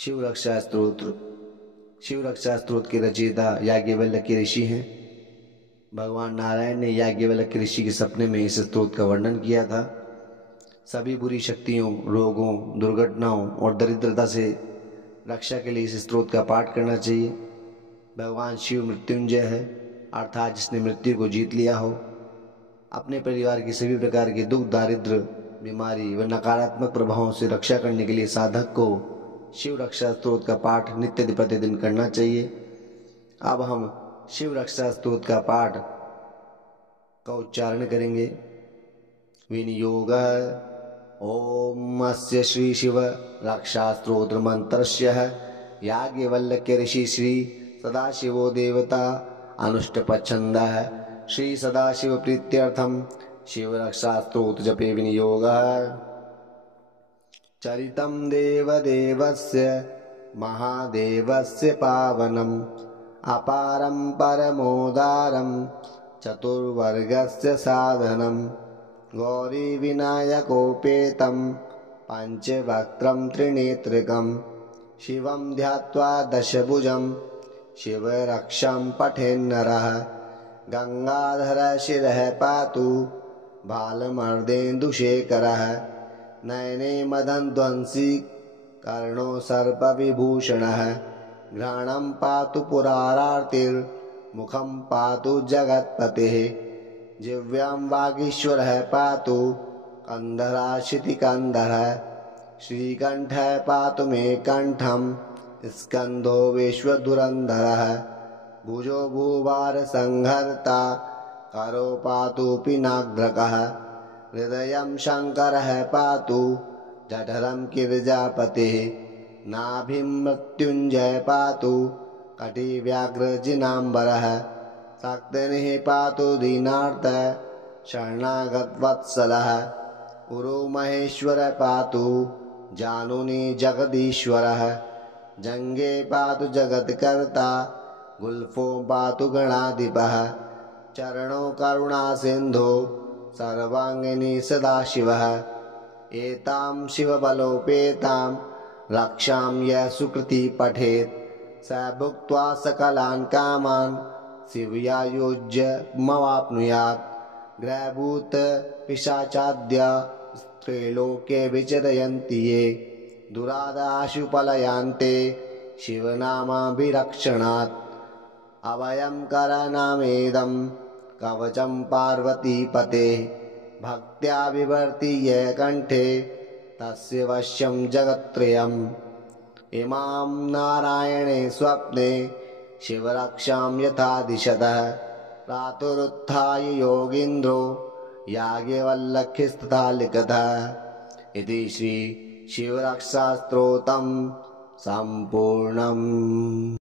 शिव रक्षा स्तोत्र। शिव रक्षा स्तोत्र के रचयिता याज्ञवल्क्य के ऋषि हैं। भगवान नारायण ने याज्ञवल्क्य ऋषि के सपने में इस स्तोत्र का वर्णन किया था। सभी बुरी शक्तियों, रोगों, दुर्घटनाओं और दरिद्रता से रक्षा के लिए इस स्तोत्र का पाठ करना चाहिए। भगवान शिव मृत्युंजय है, अर्थात जिसने मृत्यु को जीत लिया हो। अपने परिवार की सभी प्रकार के दुख, दारिद्र्य, बीमारी व नकारात्मक प्रभावों से रक्षा करने के लिए साधक को शिव रक्षा स्तोत्र का पाठ नित्य प्रतिदिन करना चाहिए। अब हम शिव रक्षा स्तोत्र का पाठ का उच्चारण करेंगे। विनियोग ओम अस्य श्री शिव रक्षा स्तोत्र मंत्रस्य याज्ञवल्क्य ऋषि श्री सदाशिवो देवता अनुष्टपच्छन्दः श्री सदाशिव प्रीत्यर्थम शिव रक्षा स्तोत्र जपे विनियोग। चरितं देवदेवस्य महादेवस्य पावनम् अपारं परमोदारं चतुर्वर्गस्य साधनं गौरीविनायकोपेतं पञ्चवक्त्रं त्रिनेत्रिकं शिवं ध्यात्वा दशभुजं शिवरक्षां पठेन्नरः। गंगाधर शिरः पातु भालमर्देन्दुशेखरः नयने मदनध्वंसी कर्णो सर्पविभूषणः घ्राणं पातु पुरारार्तिर्मुखं पातु जगत्पतिः जिह्वां वागीश्वरः पातु कन्धराशितिकन्धरः श्रीकण्ठः पातु मे कण्ठं स्कन्धो विश्वधुरन्धरः भुजो भूभारसंहर्ता करो पातु पिनाग्रकः हृदयं शङ्करः पातु जठरं गिरिजापतिः नाभिं मृत्युञ्जय पातु कटिव्याघ्रजिनाम्बरः शक्तिनिः पातु दीनार्त शरणागतवत्सलः उरु महेश्वर पातु जानुनी जगदीश्वरः जङ्गे पातु जगत्कर्ता गुल्फो पातु गणाधिपः चरणो करुणासिन्धो सर्वांगिनी सदाशिवः एतां शिवबलोपेतां रक्षां यः सुकृती पठेत् स भुक्त्वा सकलान् कामान् शिवयायुज्यमवाप्नुयात्। ग्रहभूत पिशाचाद्य त्रैलोक्ये विचरन्ति ये दुरादाशु पलायन्ते शिवनामाभिरक्षणात्। अभयं करनामेदं कवचं पार्वतीपते भक्त्या बिभर्ति ये कंठे तस्य वश्यं जगत्त्रयम्। इमां नारायणे स्वप्ने शिवरक्षां यथा दिशतः प्रातरुत्थाय योगीन्द्रो याज्ञवल्क्यस्तथा लिखतः। इति श्री शिवरक्षा स्तोत्रम् सम्पूर्णम्।